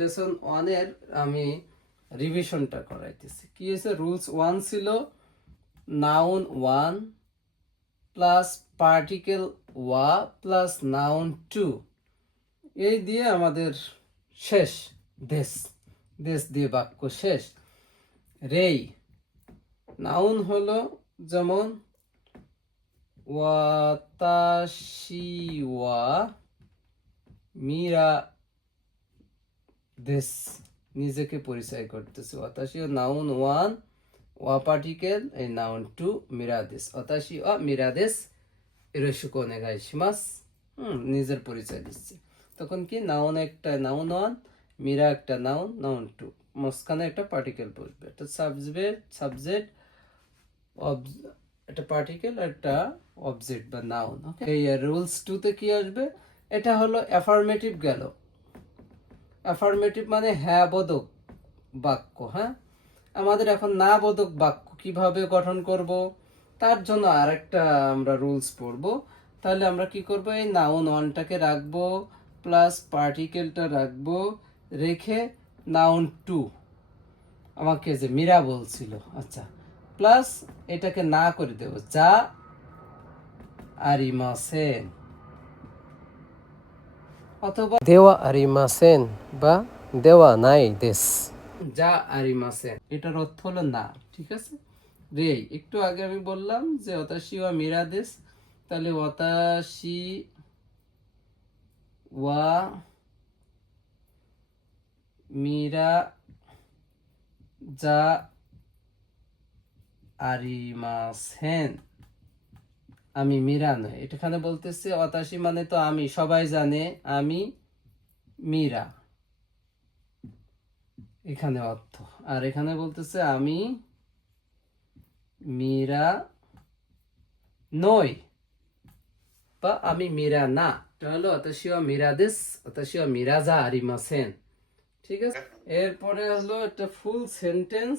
Lesson 1 এর আমি রিভিশনটা করাইতেছি। কি হয়েছে? রুলস 1 ছিল নাউন 1 প্লাস পার্টিকেল ওয়া প্লাস নাউন 2, এই দিয়ে আমাদের শেষ। দেশ, দেশ দিয়ে বাক্য শেষ। রেই নাউন হলো যেমন ওয়াতাশি ওয়া মিরা দেশ, নিজেকে পরিচয় করতেছে। ওয়াতাশি ও নাউন 1, ওয়া পার্টিকেল এই নাউন 2 মিরা দেশ। ওয়াতাশি ওয়া মিরা দেশ ইরোশিকো ওনেগাই শিমাস, নিজের পরিচয় দিচ্ছে। তখন কি নাউন একটা নাউন 1, মিরা একটা নাউন, নাউন 2, মাঝখানে একটা পার্টিকেল বসবে, একটা সাবজেক্ট একটা পার্টিকেল, একটা অবজেক্ট বা নাউন। ওকে, এই রুলস 2 তে কি আসবে? এটা হলো অ্যাফার্মেটিভ গেল। অ্যাফার্মেটিভ মানে হ্যাঁ বোধক বাক্য। হ্যাঁ, আমাদের এখন না বোধক বাক্য কিভাবে গঠন করব, তার জন্য আরেকটা আমরা রুলস পড়ব। তাহলে আমরা কি করব? এই নাউন 1টাকে রাখবো, প্লাস পার্টিকেলটা রাখবো, রেখে নাউন 2 আমাকে যে মীরা বলছিল, আচ্ছা, প্লাস এটাকে না করে দেব, যা আরিমাসেন, অথবা দেওয়া আরিমাসেন বা দেওয়া নাই দেশ। যা আরিমাসেন এটার অর্থ হলো না। ঠিক আছে? রে একটু আগে আমি বললাম যে ওতাশি ওয়া মিরা দেশ, তাহলে ওতাশি ওয়া মিরা যা আরিমাসেন, আমি মীরা নয়। এখানে বলতেছে ওতাশি মানে তো আমি, সবাই জানে আমি মীরা, এখানে অর্থ। আর এখানে বলতেছে আমি মীরা নই বা আমি মীরা না। তাহলে ওতাশি ওয়া মিরা দেশ, ওতাশি ওয়া মিরা যা আরিমাসেন। ঠিক আছে? এরপরে হলো একটা ফুল সেন্টেন্স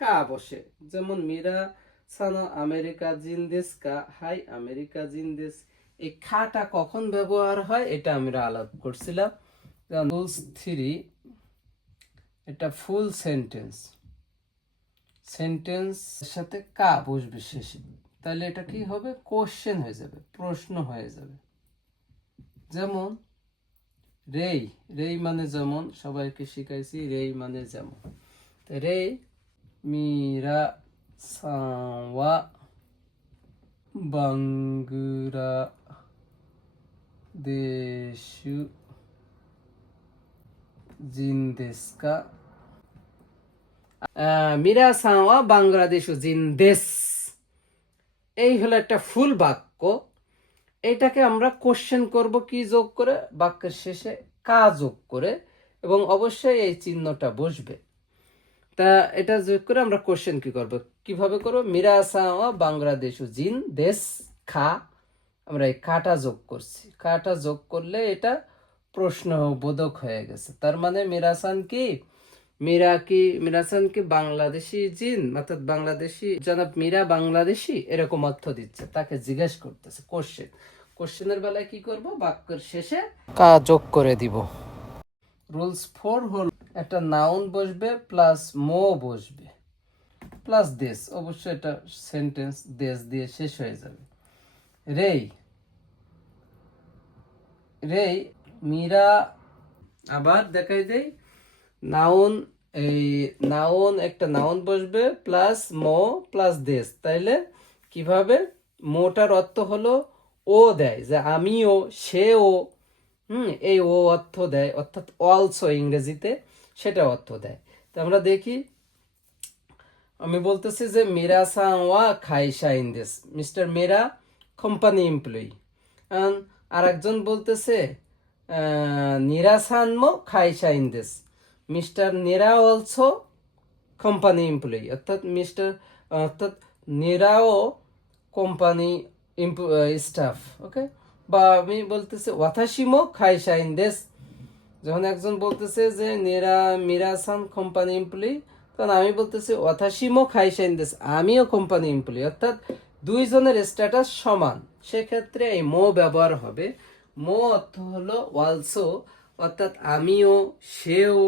কা বসে, যেমন মীরা সানো আমেরিকা জিন্দেস কা, হাই আমেরিকা জিন্দেস। এই খাটা কখন ব্যবহার হয় এটা আমরা আলাপ করছিলাম। রুলস 3, এটা ফুল সেন্টেন্স সাথে কা বসবে শেষে, তাহলে এটা কি হবে? কোশ্চেন হয়ে যাবে, প্রশ্ন হয়ে যাবে। যেমন রেই, রেই মানে যেমন, সবাইকে শিখাইছি রেই মানে যেমন। রেই মিরা সাওয়া বাংলাদেশু জিন্দেস্কা, মিরা সাওয়া বাংলাদেশু জিন্দেস, এই হলো একটা ফুল বাক্য। এটাকে আমরা কোশ্চেন করব কি যোগ করে? বাক্যের শেষে কা যোগ করে, এবং অবশ্যই এই চিহ্নটা বসবে। তা এটা যোগ করে আমরা কোশ্চেন কি করব, কিভাবে করব? মিরা সাওয়া বাংলাদেশু জিন দেশ খা, আমরা এই কাটা যোগ করছি। কাটা যোগ করলে এটা প্রশ্নবোধক হয়ে গেছে। তার মানে মিরাসান কি, মিরাসান কি বাংলাদেশি জিন, অর্থাৎ বাংলাদেশি জনাব মীরা বাংলাদেশি, এরকম অর্থ দিচ্ছে, তাকে জিজ্ঞেস করতেছে। কোশ্চেনের বেলায় কি করব? বাক্যের শেষে কা যোগ করে দিব। রুলস 4 হল একটা নাউন বসবে প্লাস মো বসবে প্লাস দেশ, অবশ্যই এটা সেন্টেন্স দেশ দিয়ে শেষ হয়ে যাবে। রেই, রেই মীরা, আবার দেখাই দেই, নাউন, এই নাউন একটা নাউন বসবে প্লাস মো প্লাস দেশ, তাইলে কিভাবে? মোটার অর্থ হলো ও দেয়, যে আমিও, সেও, এই ও অর্থ দেয়, অর্থাৎ অলসো ইংরেজিতে সেটা অর্থ দেয়। তো আমরা দেখি, আমি বলতেছি যে মিরা সাওয়া খাইশা ইন দিস, মিস্টার মেরা কোম্পানি এমপ্লয়ি। আর একজন বলতেছে নিরাসান মো খাইশা ইন দিস, মিস্টার নেরা অলসো কোম্পানি এমপ্লয়ি, অর্থাৎ নেরাও কোম্পানি স্টাফ। ওকে, বা আমি বলতেছি ওয়াথাশিমো খাইশা ইন দিস, যখন একজন বলতেছে যে মিরাসান কোম্পানি এমপ্লয়ি, তখন আমি বলতেছি ওয়াথাশিমো খাইশা ইন দিস, আমিও কোম্পানি এমপ্লয়ি, অর্থাৎ দুইজনের স্ট্যাটাস সমান। সেক্ষেত্রে এই মো ব্যবহার হবে। মো অর্থ হলো অলসো, অর্থাৎ আমিও, সেও,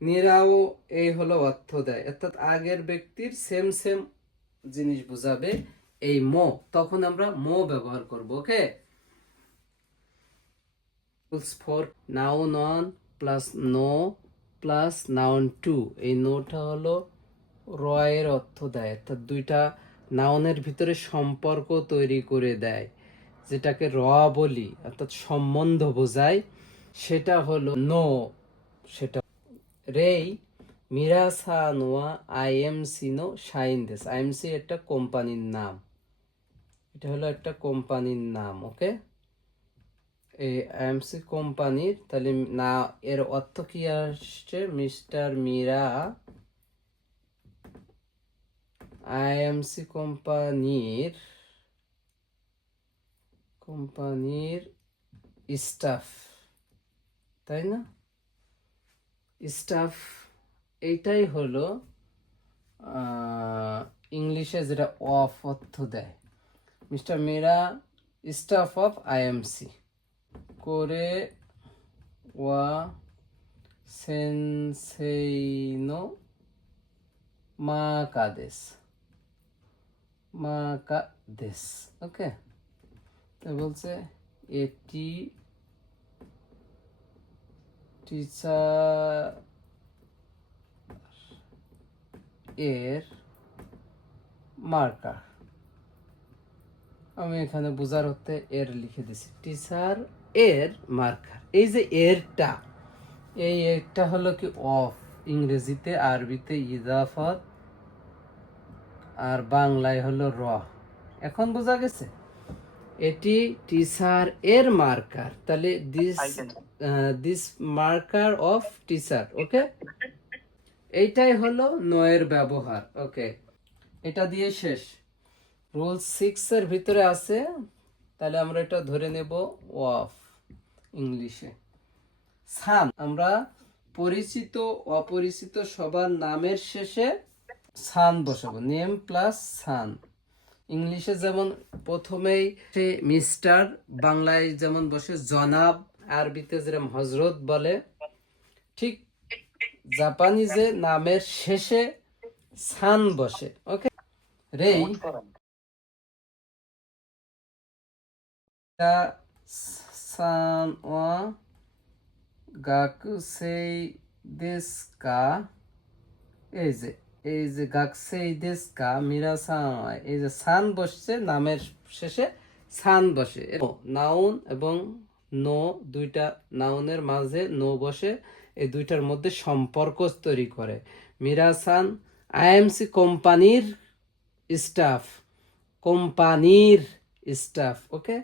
নিরাও, এই হলো অর্থ দেয়। অর্থাৎ আগের ব্যক্তির সেম সেম জিনিস বোঝাবে এই মো, তখন আমরা মো ব্যবহার করব। Okay, for noun one plus no plus noun two, এই নোটা হলো র এর অর্থ দেয়, অর্থাৎ দুইটা নাউনের ভিতরে সম্পর্ক তৈরি করে দেয়, যেটাকে র বলি, অর্থাৎ সম্বন্ধ বোঝায়, সেটা হলো নো। সেটা রেই মিরাসা নোয়া আইএমসি নো শাইন দেস। আইএমসি একটা কোম্পানির নাম, এটা হলো একটা কোম্পানির নাম। ওকে, এই আইএমসি কোম্পানির, তাহলে না এর অর্থ কি আসছে? মিস্টার মীরা আইএমসি কোম্পানির স্টাফ, তাই না? স্টাফ, এইটাই হলো ইংলিশে যেটা অফ অর্থ দেয়। Mister Meera staff of IMC করে ওয়া সেনসেইনো মাকাদেস, মাকাদেস। ওকে, তো বলছে এটি টিচার এর মার্কার। আমি এখানে বোঝার অর্থে এর লিখে দিছি, টিচার এর মার্কার। এই যে এরটা, এই এরটা হলো কি অফ, ইংরেজিতে, আরবিতে ইজাফত, আর বাংলায় হলো র। এখন বোঝা গেছে? এটি টিচার এর মার্কার, তাহলে দিস মার্কার অফ টিচার। ওকে, এইটাই হলো নো এর ব্যবহার। ওকে, এটা দিয়ে শেষ। রুল 6 এর ভিতরে আছে, তাহলে আমরা এটা ধরে নেব অফ। ইংলিশে সান, আমরা পরিচিত অপরিচিত সবার নামের শেষে সান বসাবো, নেম প্লাস সান। ইংলিশে যেমন প্রথমেই মিস্টার, বাংলায় যেমন বসে জনাব, আরবিতে যেরকম হজরত বলে, ঠিক জাপানিজে নামের শেষে সান বসে। ওকে, রেই সান ওয়া গাকুসেই দেসু কা, এই যে গাকুসেই দেসু কা মিরাসান, এই যে সান বসছে, নামের শেষে সান বসে। নাউন এবং নো, দুইটা নাউনের মাঝে নো বসে, এই দুইটার মধ্যে সম্পর্ক তৈরি করে। মিরাসান আইএমসি কোম্পানির স্টাফ, কোম্পানির স্টাফ। ওকে,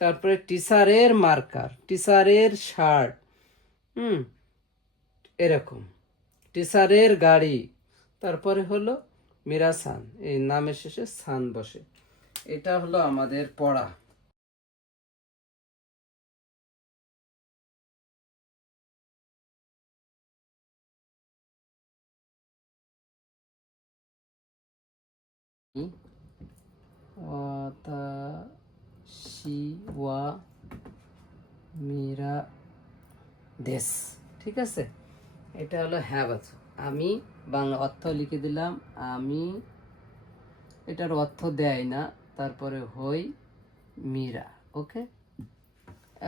তারপরে টিচারের মার্কার, টিচারের শার্ট, এরকম টিচারের গাড়ি, তারপরে হলো মিরাসান, এই নামের শেষে সান বসে। এটা হলো আমাদের পড়া। ওয়াতাশি ওয়া মিরা দেশ, ঠিক আছে? এটা হলো হ্যাঁ বাচো। আমি বাংলা অর্থ লিখে দিলাম, আমি, এটার অর্থ দেয় না, তারপরে হই মীরা। ওকে,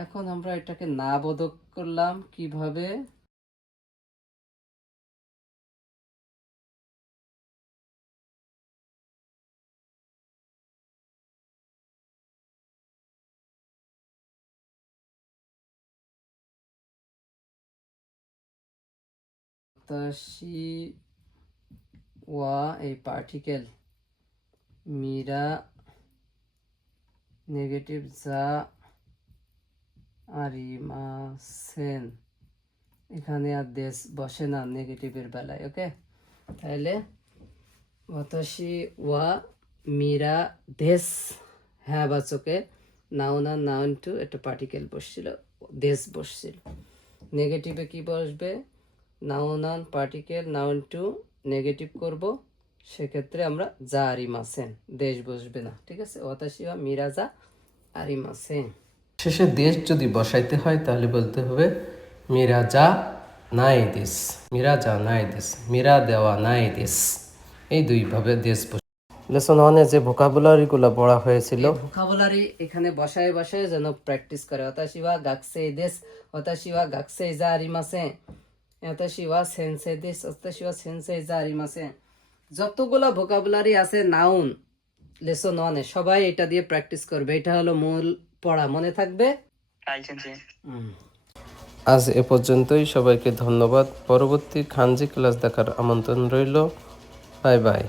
এখন আমরা এটাকে না বোধক করলাম কিভাবে? ওয়াতাশি ওয়া, এই পার্টিকেল, মীরা নেগেটিভ যা আরিমাসেন, এখানে আর দেশ বসে না নেগেটিভের বেলায়। ওকে, তাহলে ওয়াতাশি ওয়া মীরা দেশ হ্যাঁ বাচকে, নাউন আর নাউন টু, একটা পার্টিকেল বসছিল, দেশ বসছিল। নেগেটিভে কি বসবে? Noun An particle, noun to negative করব, সেক্ষেত্রে আমরা যা আরিমাসেন, দেশ বসবে না। ঠিক আছে, ওয়াতাশি ওয়া মীরা যা আরিমাসেন। শেষে দেশ যদি বসাইতে হয় তাহলে বলতে হবে মিরা যা নাই দিস, মিরা যা নাই দিস, মিরা দেওয়া নাই দিস, এই দুইভাবে দেশ। লেসন ওয়ানে যে ভোকাবুলারিগুলো পড়া হয়েছিল, ভোকাবুলারি এখানে বসায় বসায় যেন প্র্যাকটিস করে। অতাশিওয়া গাকসে দেশ, অতাশিওয়া গাকসে যা আরিমাসে, অতাশিওয়া সেন্সে দেশ, অতাশিওয়া সেন্সে যা আরিমাসে। যতগুলো ভোকাবুলারি আছে নাউন লেসন ওয়ানে, সবাই এটা দিয়ে প্র্যাকটিস করবে। এটা হলো মূল পড়া, মনে থাকবে। আজ এ পর্যন্তই, সবাইকে ধন্যবাদ। পরবর্তী খানজি ক্লাস দেখার আমন্ত্রণ রইল। Bye bye.